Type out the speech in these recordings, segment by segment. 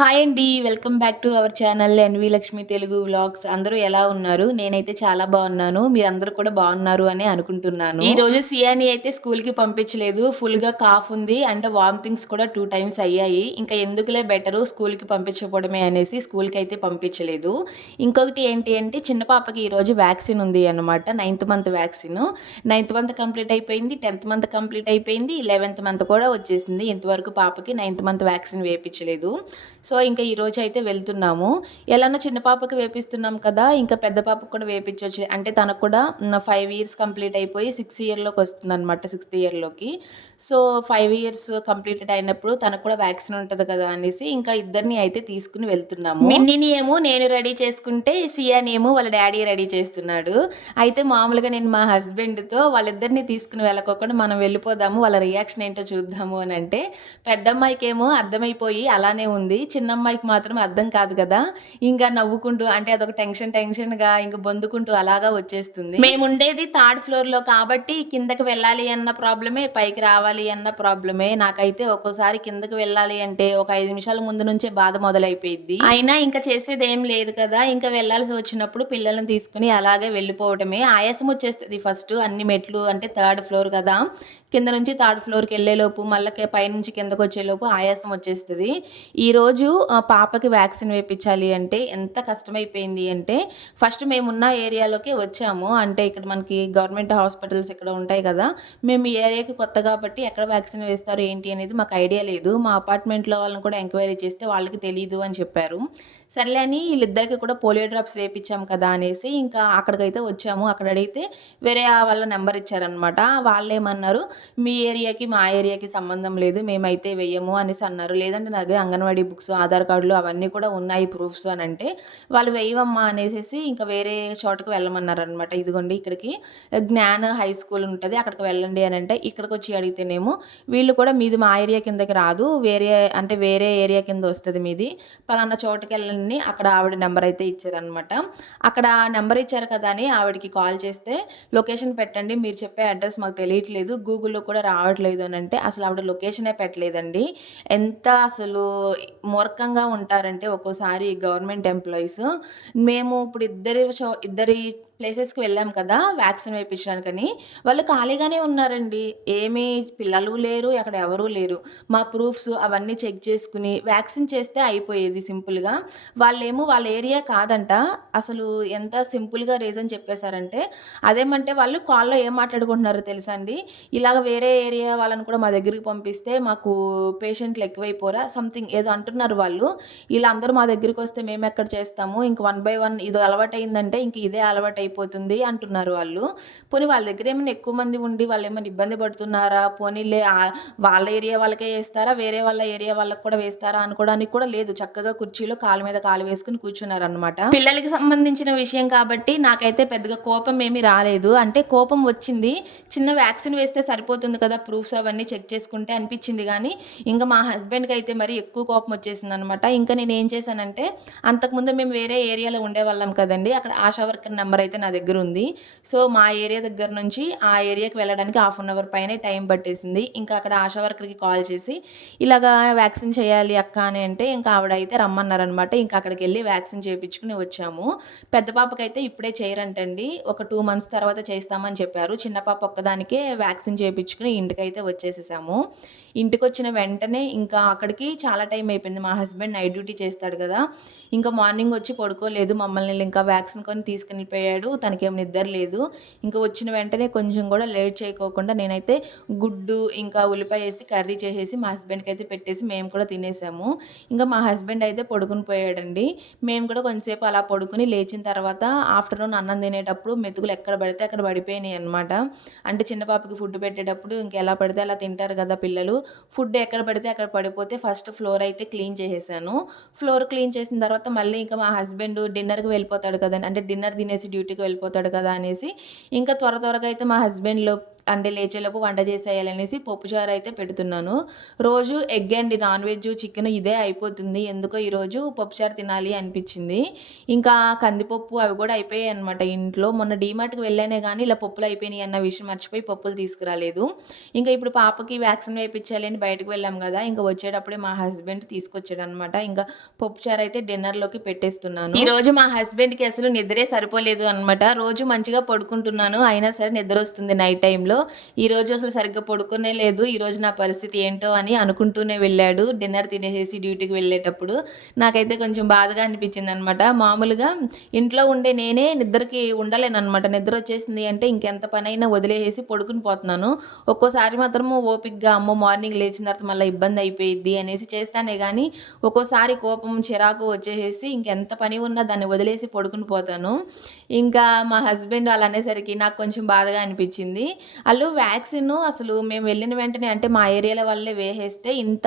Hi అండి. Welcome back to our channel N V Lakshmi Telugu vlogs. అందరూ ఎలా ఉన్నారు? నేనైతే చాలా బాగున్నాను. మీరందరూ కూడా బాగున్నారు అనే అనుకుంటున్నాను. ఈరోజు సియాని అయితే స్కూల్‌కి పంపించలేదు. ఫుల్‌గా కాఫ్ ఉంది. అండ్ వామిటింగ్స్ కూడా 2 టైమ్స్ అయ్యాయి. ఇంకా ఎందుకులే బెటరు స్కూల్‌కి పంపించకపోవడమే అనేసి స్కూల్‌కి అయితే పంపించలేదు. ఇంకొకటి ఏంటి అంటే చిన్న పాపకి ఈరోజు వ్యాక్సిన్ ఉంది అన్నమాట. Ninth month vaccine. Ninth month complete అయిపోయింది. 10థ్ మంత్ కంప్లీట్ అయిపోయింది. 11థ్ మంత్ కూడా వచ్చేసింది. ఇంతవరకు పాపకి 9థ్ మంత్ వ్యాక్సిన్ వేపించలేదు. సో, ఇంకా ఈరోజైతే వెళ్తున్నాము. ఎలానో చిన్న పాపకి వేపిస్తున్నాం కదా! ఇంకా పెద్ద పాపకి కూడా వేపించొచ్చు. అంటే తనకు కూడా 5 ఇయర్స్ కంప్లీట్ అయిపోయి 6 ఇయర్‌లోకి వస్తుందనమాట. 6థ్ ఇయర్‌లోకి. సో, 5 ఇయర్స్ కంప్లీటెడ్ అయినప్పుడు తనకు కూడా వ్యాక్సిన్ ఉంటది కదా! అనేసి ఇంకా ఇద్దరిని అయితే తీసుకొని వెళ్తున్నాము. మిన్నీని ఏమో నేను రెడీ చేసుకుంటే, సియాని ఏమో వాళ్ళ డ్యాడీ రెడీ చేస్తున్నాడు. అయితే మామూలుగా నేను మా హస్బెండ్‌తో వాళ్ళిద్దరిని తీసుకొని వెళ్ళకోకుండా మనం వెళ్ళిపోదాము. వాళ్ళ రియాక్షన్ ఏంటో చూద్దాము అనంటే, పెద్దమ్మాయికేమో అర్థమైపోయి అలానే ఉంది. చిన్నమ్మాయికి మాత్రం అర్థం కాదు కదా! ఇంకా నవ్వుకుంటూ అంటే అదొక టెన్షన్‌గా ఇంక బొందుకుంటూ అలాగా వచ్చేస్తుంది. మేముండేది థర్డ్ ఫ్లోర్‌లో కాబట్టి కిందకి వెళ్ళాలి అన్న ప్రాబ్లమే, పైకి రావాలి అన్న ప్రాబ్లమే. నాకైతే ఒక్కోసారి కిందకి వెళ్ళాలి అంటే ఒక 5 నిమిషాల ముందు నుంచే బాధ మొదలైపోయిద్ది. అయినా ఇంక చేసేదేం లేదు కదా! ఇంక వెళ్ళాల్సి వచ్చినప్పుడు పిల్లల్ని తీసుకొని అలాగే వెళ్ళిపోవటమే. ఆయాసం వచ్చేస్తది ఫస్టు అన్ని మెట్లు అంటే థర్డ్ ఫ్లోర్ కదా! కింద నుంచి థర్డ్ ఫ్లోర్‌కెళ్ళేలోపు మళ్ళా పైనుంచి కిందకొచ్చేలోపు ఆయాసం వచ్చేస్తది. ఈరోజు పాపకి వ్యాక్సిన్ వేపించాలి అంటే ఎంత కష్టమైపోయింది అంటే, ఫస్ట్ మేమున్న ఏరియాలోకే వచ్చాము. అంటే ఇక్కడ మనకి గవర్నమెంట్ హాస్పిటల్స్ ఇక్కడ ఉంటాయి కదా! మేము ఈ ఏరియాకి కొత్త కాబట్టి ఎక్కడ వ్యాక్సిన్ వేస్తారు ఏంటి అనేది మాకు ఐడియా లేదు. మా అపార్ట్మెంట్‌లో వాళ్ళని కూడా ఎంక్వైరీ చేస్తే వాళ్ళకి తెలీదు అని చెప్పారు. సర్లే అని వీళ్ళిద్దరికి కూడా పోలియో డ్రాప్స్ వేపిచ్చాం కదా అనేసి ఇంకా అక్కడికైతే వచ్చాము. అక్కడ అడిగితే వేరే వాళ్ళ నెంబర్ ఇచ్చారనమాట. వాళ్ళేమన్నారు, మీ ఏరియాకి, మా ఏరియాకి సంబంధం లేదు. మేమైతే వెయ్యము అనేసి అన్నారు. లేదంటే నా దగ్గర అంగన్వాడీ బుక్స్, ఆధార్ కార్డులు అవన్నీ కూడా ఉన్నాయి ప్రూఫ్స్ అనంటే, వాళ్ళు వెయ్యవమ్మా అనేసేసి ఇంకా వేరే చోటకి వెళ్ళమన్నారనమాట. ఇదిగోండి ఇక్కడికి జ్ఞాన్ హై స్కూల్ ఉంటది. అక్కడికి వెళ్ళండి అనంటే, ఇక్కడికొచ్చి అడిగితేనేమో వీళ్ళు కూడా మీది మా ఏరియా కిందకి రాదు. వేరే ఏరియా కింద వస్తది మీది. పలానా చోటుకెళ్ళండి. అక్కడ ఆవిడ నంబర్ అయితే ఇచ్చారనమాట. అక్కడ నంబర్ ఇచ్చారు కదా అని ఆవిడకి కాల్ చేస్తే, లొకేషన్ పెట్టండి. మీరు చెప్పే అడ్రస్ మాకు తెలియట్లేదు. గూగుల్‌లో కూడా రావట్లేదు అనంటే, అసలు ఆవిడ లొకేషనే పెట్టలేదండి. ఎంత అసలు మూర్ఖంగా ఉంటారంటే ఒక్కోసారి గవర్నమెంట్ ఎంప్లాయీస్. మేము ఇప్పుడు ఇద్దరి ప్లేసెస్‌కి వెళ్ళాం కదా! వ్యాక్సిన్ వేపించడానికని. వాళ్ళు ఖాళీగానే ఉన్నారండి. ఏమీ పిల్లలు లేరు, అక్కడ ఎవరు లేరు. మా ప్రూఫ్స్ అవన్నీ చెక్ చేసుకొని వ్యాక్సిన్ చేస్తే అయిపోయేది సింపుల్‌గా. వాళ్ళేమో వాళ్ళ ఏరియా కాదంట. అసలు ఎంత సింపుల్‌గా రీజన్ చెప్పేసారంటే, అదేమంటే వాళ్ళు కాల్‌లో ఏం మాట్లాడుకుంటున్నారో తెలుసా అండి? ఇలాగ వేరే ఏరియా వాళ్ళని కూడా మా దగ్గరికి పంపిస్తే మాకు పేషెంట్లు ఎక్కువైపోరా సంథింగ్ ఏదో అంటున్నారు వాళ్ళు. ఈళ్ళందరూ మా దగ్గరికొస్తే మేమెక్కడ చేస్తాము. ఇంక వన్ బై వన్ ఇది అలవాటయిందంటే ఇంక ఇదే అలవాటయిపోతుంది అంటున్నారు వాళ్ళు. పోనీ వాళ్ళ దగ్గర ఏమన్నా ఎక్కువ మంది ఉండి వాళ్ళేమన్నా ఇబ్బంది పడుతున్నారా? పోనీలే వాళ్ళ ఏరియా వాళ్ళకే ఏస్తారా? వేరే వాళ్ళ ఏరియా వాళ్ళకి కూడా వేస్తారా? అనుకోవడానికి కూడా లేదు. చక్కగా కుర్చీలో కాలు మీద కాలు వేసుకొని కూర్చున్నారనమాట. పిల్లలకి సంబంధించిన విషయం కాబట్టి నాకైతే పెద్దగా కోపం ఏమీ రాలేదు. అంటే కోపం వచ్చింది. చిన్న వ్యాక్సిన్ వేస్తే సరిపోతుంది కదా! ప్రూఫ్స్ అవన్నీ చెక్ చేసుకుంటే అనిపిచ్చింది గానీ, ఇంక మా హస్బెండ్‌కైతే మరి ఎక్కువ కోపం వచ్చేసిందనమాట. ఇంక నేనేం చేశానంటే, అంతకుముందు మేము వేరే ఏరియాలో ఉండేవాళ్ళం కదండీ! అక్కడ ఆశా వర్కర్ నంబర్ అయితే నా దగ్గరుంది. సో, మా ఏరియా దగ్గర నుంచి ఆ ఏరియాకి వెళ్ళడానికి హాఫ్ అన్ అవర్ పైనే టైం పట్టేసింది. ఇంకా అక్కడ ఆశా వర్కర్‌కి కాల్ చేసి, ఇలాగా వ్యాక్సిన్ చేయాలి అక్క అని అంటే, ఇంకా ఆవిడైతే రమ్మన్నారనమాట. ఇంక అక్కడికెళ్ళి వ్యాక్సిన్ చేపించుకొని వచ్చాము. పెద్ద పాపకైతే ఇప్పుడే చేయరంటండి. ఒక 2 మంత్స్ తర్వాత చేస్తామని చెప్పారు. చిన్న పాప ఒక్కదానికే వ్యాక్సిన్ చేపించుకొని ఇంటికైతే వచ్చేసేసాము. ఇంటికొచ్చిన వెంటనే ఇంకా అక్కడికి చాలా టైం అయిపోయింది. మా హస్బెండ్ నైట్ డ్యూటీ చేస్తాడు గదా! ఇంకా మార్నింగ్ వచ్చి పడుకోలేదు. మమ్మల్ని ఇంకా వ్యాక్సిన్ కొని తీసుకెళ్ళిపోయాడు. తనకేం నిద్ర లేదు. ఇంకా వచ్చిన వెంటనే కొంచెం గూడా లేట్ చేయకోకుండా నేనైతే గుడ్డు, ఇంకా ఉల్లిపాయేసి కర్రీ చేసేసి మా హస్బెండ్‌కైతే పెట్టేసి మేము కూడా తినేసాము. ఇంకా మా హస్బెండ్ అయితే పడుకొని పోయాడండి. మేము కూడా కొంచెంసేపు అలా పడుకొని లేచిన తర్వాత ఆఫ్టర్‌నూన్ అన్నం తినేటప్పుడు మెతుకులు ఎక్కడ పడితే అక్కడ పడిపోయినాయన్నమాట. అంటే చిన్న పాపకి ఫుడ్ పెట్టేటప్పుడు ఇంకెలా పడితే అలా తింటారు కదా పిల్లలు. ఫుడ్ ఎక్కడ పడితే అక్కడ పడిపోతే ఫస్ట్ ఫ్లోర్ అయితే క్లీన్ చేసేసాను. ఫ్లోర్ క్లీన్ చేసిన తర్వాత మళ్ళీ ఇంకా మా హస్బెండ్ డిన్నర్‌కి వెళ్ళిపోతాడు కదండీ. అంటే డిన్నర్ తినేసి డ్యూటీకి వెళ్ళిపోతాడు కదా అనేసి ఇంకా త్వరగా అయితే మా హస్బెండ్ అంటే లేచేలోపు వంట చేసేయాలనేసి పప్పుచారు అయితే పెడుతున్నాను. రోజు ఎగ్ అండి, నాన్ వెజ్, చికెన్ ఇదే అయిపోతుంది. ఎందుకో ఈరోజు పప్పుచారు తినాలి అనిపించింది. ఇంకా కందిపప్పు అవి కూడా అయిపోయాయన్నమాట ఇంట్లో. మొన్న డీమార్ట్‌కి వెళ్ళానే గానీ ఇలా పప్పులు అయిపోయినాయి అన్న విషయం మర్చిపోయి పప్పులు తీసుకురాలేదు. ఇంకా ఇప్పుడు పాపకి వ్యాక్సిన్ వేయించాలి అని బయటకు వెళ్ళాం కదా! ఇంక వచ్చేటప్పుడే మా హస్బెండ్ తీసుకొచ్చాడనమాట. ఇంకా పప్పుచారు అయితే డిన్నర్‌లోకి పెట్టేస్తున్నాను. ఈరోజు మా హస్బెండ్‌కి అసలు నిద్రే సరిపోలేదు అనమాట. రోజు మంచిగా పడుకుంటున్నాను. అయినా సరే నిద్రొస్తుంది నైట్ టైమ్‌లో. ఈరోజు అసలు సరిగ్గా పడుకునే లేదు. ఈరోజు నా పరిస్థితి ఏంటో అని అనుకుంటూనే వెళ్ళాడు. డిన్నర్ తినేసేసి డ్యూటీకి వెళ్ళేటప్పుడు. నాకైతే కొంచెం బాధగా అనిపించిందనమాట. మామూలుగా ఇంట్లో ఉండే నేనే నిద్రకి ఉండలేననమాట. నిద్రొచ్చేసింది అంటే ఇంకెంత పనైనా వదిలేసేసి పడుకుని పోతున్నాను. ఒక్కోసారి మాత్రము ఓపికగా అమ్మో! మార్నింగ్ లేచిన తర్వాత మళ్ళీ ఇబ్బంది అయిపోయిద్ది అనేసి చేస్తానే గానీ, ఒక్కోసారి కోపం, చిరాకు వచ్చేసేసి ఇంకెంత పని ఉన్నా దాన్ని వదిలేసి పడుకుని పోతాను. ఇంకా మా హస్బెండ్ అలా అనేసరికి నాకు కొంచెం బాధగా అనిపించింది. ఆళ్ళు వ్యాక్సిను అసలు మేము వెళ్ళిన వెంటనే అంటే మా ఏరియాలో వాళ్ళే వేసేస్తే ఇంత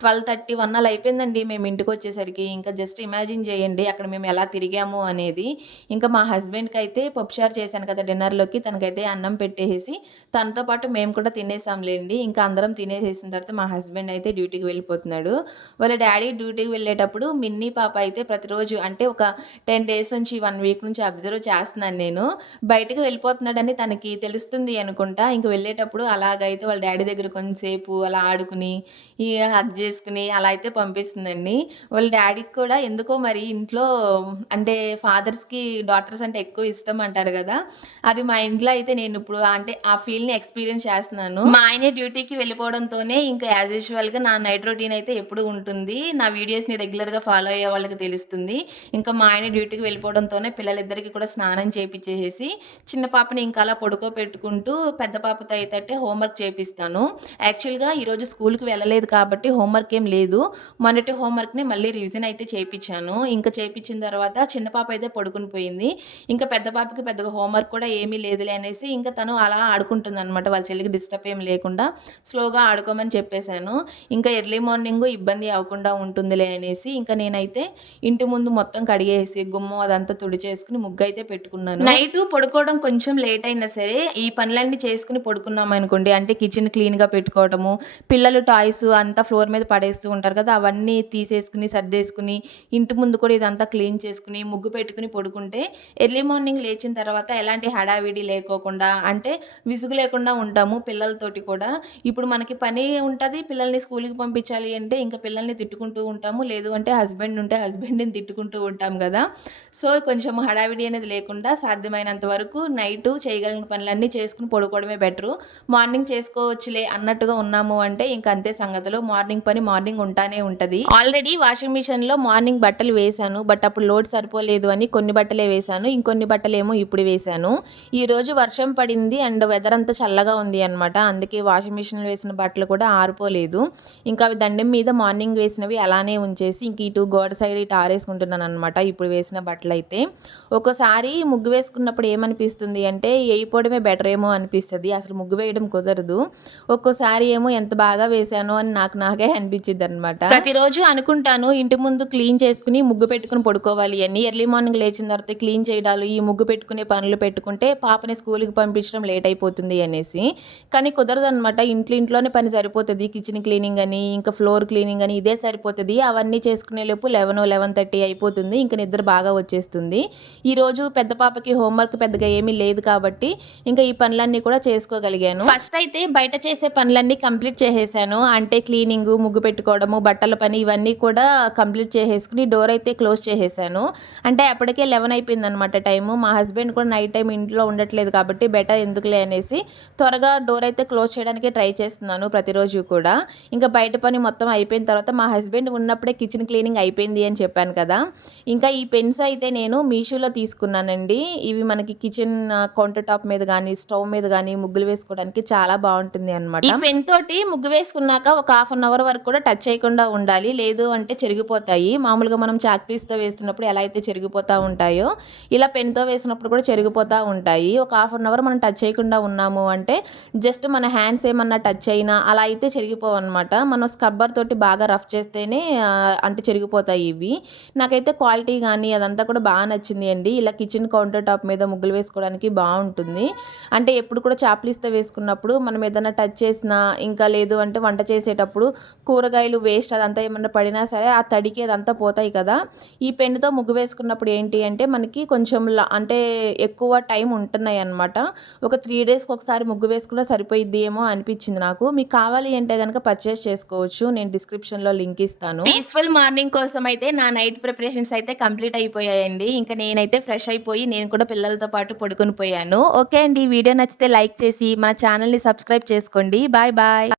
12:30, 1 అలా అయిపోయిందండి మేము ఇంటికొచ్చేసరికి. ఇంకా జస్ట్ ఇమాజిన్ చేయండి అక్కడ మేము ఎలా తిరిగాము అనేది. ఇంకా మా హస్బెండ్‌కైతే పప్పుచారు చేశాను కదా డిన్నర్‌లోకి, తనకైతే అన్నం పెట్టేసేసి తనతో పాటు మేము కూడా తినేసాంలేండి. ఇంకా అందరం తినేసేసిన తర్వాత మా హస్బెండ్ అయితే డ్యూటీకి వెళ్ళిపోతున్నాడు. వాళ్ళ డ్యాడీ డ్యూటీకి వెళ్ళేటప్పుడు మిన్నీ పాప అయితే ప్రతిరోజు అంటే ఒక 10 డేస్ నుంచి 1 వీక్ నుంచి అబ్జర్వ్ చేస్తున్నాను నేను. బయటకి వెళ్ళిపోతున్నాడని తనకి తెలుస్తుంది అనుకుంటా. ఇంక వెళ్ళేటప్పుడు అలాగైతే వాళ్ళ డ్యాడీ దగ్గర కొంచెంసేపు అలా ఆడుకుని, హగ్ చేసుకొని అలా అయితే పంపిస్తుందండి. వాళ్ళ డ్యాడీకి కూడా ఎందుకో మరి ఇంట్లో అంటే ఫాదర్స్‌కి డాటర్స్ అంటే ఎక్కువ ఇష్టం అంటారు గదా! అది మా ఇంట్లో అయితే నేనిప్పుడు అంటే ఆ ఫీల్‌ని ఎక్స్‌పీరియన్స్ చేస్తున్నాను. మా ఆయన డ్యూటీకి వెళ్ళిపోవడంతోనే ఇంకా యాజ్ యూజువల్‌గా నా నైట్ రొటీన్ అయితే ఎప్పుడూ ఉంటుంది. నా వీడియోస్‌ని రెగ్యులర్‌గా ఫాలో అయ్యే వాళ్ళకి తెలుస్తుంది. ఇంకా మా ఆయన డ్యూటీకి వెళ్ళిపోవడంతోనే పిల్లలిద్దరికీ కూడా స్నానం చేపిచ్చేసేసి, చిన్న పాపని ఇంకా అలా పడుకోబెట్టుకుంటూ, పెద్ద పాపతో అయితే హోంవర్క్ చేపిస్తాను. యాక్చువల్‌గా ఈరోజు స్కూల్‌కి వెళ్ళలేదు కాబట్టి హోంవర్క్ ఏం లేదు. మొన్నటి హోంవర్క్‌ని మళ్ళీ రివిజన్ అయితే చేపిచ్చాను. ఇంకా చేపిచ్చిన తర్వాత చిన్న పాప అయితే పడుకొని పోయింది. ఇంకా పెద్ద పాపకి పెద్దగా హోంవర్క్ కూడా ఏమీ లేదులే అనేసి ఇంకా తను అలా ఆడుకుంటుందనమాట. వాళ్ళ చెల్లికి డిస్టర్బ్ ఏం లేకుండా స్లోగా ఆడుకోమని చెప్పేసాను. ఇంకా ఎర్లీ మార్నింగు ఇబ్బంది అవ్వకుండా ఉంటుందిలే అనేసి ఇంకా నేనైతే ఇంటి ముందు మొత్తం కడిగేసి, గుమ్మం అదంతా తుడిచేసుకొని ముగ్గయితే పెట్టుకున్నాను. నైటు పడుకోవడం కొంచెం లేట్ అయినా సరే, ఈ పనులన్నీ చేసుకొని పడుకున్నామనుకోండి, అంటే కిచెన్ క్లీన్‌గా పెట్టుకోవడము, పిల్లలు టాయ్స్ అంతా ఫ్లోర్ మీద పడేస్తూ ఉంటారు కదా! అవన్నీ తీసేసుకొని, సర్దేసుకొని, ఇంటి ముందు కూడా ఇదంతా క్లీన్ చేసుకొని, ముగ్గు పెట్టుకొని పడుకుంటే, ఎర్లీ మార్నింగ్ లేచిన తర్వాత ఎలాంటి హడావిడి లేకోకుండా, అంటే విసుగు లేకుండా ఉంటాము పిల్లలతోటి కూడా. ఇప్పుడు మనకి పని ఉంటది, పిల్లల్ని స్కూలుకి పంపించాలి అంటే, ఇంక పిల్లల్ని తిట్టుకుంటూ ఉంటాము. లేదు అంటే హస్బెండ్ ఉంటే హస్బెండ్‌ని తిట్టుకుంటూ ఉంటాం గదా! సో, కొంచెం హడావిడి అనేది లేకుండా సాధ్యమైనంత వరకు నైటు చేయగలిగిన పనులన్నీ చేసుకొని పడుకోవడమే బెటరు. మార్నింగ్ చేసుకోవచ్చులే అన్నట్టుగా ఉన్నాము అంటే ఇంక అంతే సంగతులు. మార్నింగ్ పని మార్నింగ్ ఉంటానే ఉంటది. ఆల్రెడీ వాషింగ్ మిషన్‌లో మార్నింగ్ బట్టలు వేశాను. బట్ అప్పుడు లోడ్ సరిపోలేదు అని కొన్ని బట్టలే వేశాను. ఇంకొన్ని బట్టలేమో ఇప్పుడు వేశాను. ఈరోజు వర్షం పడింది అండ్ వెదర్ అంతా చల్లగా ఉంది అనమాట. అందుకే వాషింగ్ మిషన్‌లో వేసిన బట్టలు కూడా ఆరిపోలేదు. ఇంకా అవి దండెం మీద మార్నింగ్ వేసినవి అలానే ఉంచేసి ఇంక ఇటు గోడ సైడ్ ఇటు ఆరేసుకుంటున్నాననమాట ఇప్పుడు వేసిన బట్టలైతే. ఒక్కోసారి ముగ్గు వేసుకున్నప్పుడు ఏమనిపిస్తుంది అంటే ఎయిపోవడమే బెటర్ ఏమో అనిపిస్తది. అసలు ముగ్గు వేయడం కుదరదు. ఒక్కోసారి ఏమో ఎంత బాగా వేశానో అని నాకే అనిపిచ్చిద్దనమాట. ప్రతిరోజు అనుకుంటాను ఇంటి ముందు క్లీన్ చేసుకొని ముగ్గు పెట్టుకొని పడుకోవాలి అని. ఎర్లీ మార్నింగ్ లేచిన తర్వాత క్లీన్ చేయడాలు, ఈ ముగ్గు పెట్టుకునే పనులు పెట్టుకుంటే పాపని స్కూలుకి పంపించడం లేట్ అయిపోతుంది అనేసి. కానీ కుదరదనమాట. ఇంట్లోనే పని సరిపోతది. కిచెన్ క్లీనింగ్ అని, ఇంకా ఫ్లోర్ క్లీనింగ్ అని ఇదే సరిపోతది. అవన్నీ చేసుకునేలోపు 11, 11:30 అయిపోతుంది. ఇంక నిద్ర బాగా వచ్చేస్తుంది. ఈరోజు పెద్ద పాపకి హోంవర్క్ పెద్దగా ఏమీ లేదు కాబట్టి ఇంకా ఈ పనులన్నీ కూడా చేసుకోగలిగాను. ఫస్ట్ అయితే బయట చేసే పనులన్నీ కంప్లీట్ చేసేసాను. అంటే క్లీనింగు, ముగ్గు పెట్టుకోవడము, బట్టల పని ఇవన్నీ కూడా కంప్లీట్ చేసేసుకుని డోర్ అయితే క్లోజ్ చేసేసాను. అంటే అప్పటికే 11 అయిపోయిందనమాట టైము. మా హస్బెండ్ కూడా నైట్ టైం ఇంట్లో ఉండట్లేదు కాబట్టి బెటర్ ఎందుకులే అనేసి త్వరగా డోర్ అయితే క్లోజ్ చేయడానికి ట్రై చేస్తున్నాను ప్రతిరోజు కూడా. ఇంకా బయట పని మొత్తం అయిపోయిన తర్వాత మా హస్బెండ్ ఉన్నప్పుడే కిచెన్ క్లీనింగ్ అయిపోయింది అని చెప్పాను కదా! ఇంకా ఈ పెన్స్ అయితే నేను మీషోలో తీసుకున్నానండి. ఇవి మనకి కిచెన్ కౌంటర్ టాప్ మీద గానీ, స్టవ్ మీద గానీ ముగ్గులు వేసుకోవడానికి చాలా బావుంటుంది అనమాట. ఈ పెన్ తోటి ముగ్గు వేసుకున్నాక ఒక హాఫ్ అన్ అవర్ వరకు కూడా టచ్ చేయకుండా ఉండాలి. లేదు అంటే చెరిగిపోతాయి. మామూలుగా మనం చాక్ పీస్‌తో వేస్తున్నప్పుడు ఎలా అయితే చెరిగిపోతా ఉంటాయో, ఇలా పెన్‌తో వేసినప్పుడు కూడా చెరిగిపోతా ఉంటాయి. ఒక హాఫ్ అన్ అవర్ మనం టచ్ చేయకుండా ఉన్నాము అంటే జస్ట్ మన హ్యాండ్స్ ఏమన్నా టచ్ అయినా అలా అయితే చెరిగిపోవన్నమాట. మనం స్క్రబ్బర్ తోటి బాగా రఫ్ చేస్తేనే అంటే చెరిగిపోతాయి ఇవి. నాకైతే క్వాలిటీ గానీ అదంతా కూడా బాగా నచ్చింది అండి. ఇలా కిచెన్ కౌంటర్ టాప్ మీద ముగ్గులు వేసుకోవడానికి బావుంటుంది. అంటే ఎప్పుడు కూడా చాప్లిస్‌తో వేసుకున్నప్పుడు మనం ఏదైనా టచ్ చేసినా, ఇంకా లేదు అంటే వంట చేసేటప్పుడు కూరగాయలు వేస్ట్ అదంతా ఏమన్నా పడినా సరే ఆ తడికి అదంతా పోతాయి కదా! ఈ పెన్నుతో ముగ్గు వేసుకున్నప్పుడు ఏంటి అంటే మనకి కొంచెం అంటే ఎక్కువ టైం ఉంటున్నాయన్నమాట. ఒక 3 డేస్‌కి ఒకసారి ముగ్గు వేసుకున్నా సరిపోయిద్ది ఏమో అనిపించింది నాకు. మీకు కావాలి అంటే గనక పర్చేస్ చేసుకోవచ్చు. నేను డిస్క్రిప్షన్‌లో లింక్ ఇస్తాను. పీస్‌ఫుల్ మార్నింగ్ కోసం అయితే నా నైట్ ప్రిపరేషన్స్ అయితే కంప్లీట్ అయిపోయాయండి. ఇంక నేనైతే ఫ్రెష్ అయిపోయి నేను కూడా పిల్లలతో పాటు పడుకొని పోయాను. ఓకే అండి. వీడియో నచ్చితే లైక్ చేసి మన ఛానెల్‌ని సబ్స్క్రైబ్ చేసుకోండి. Bye bye.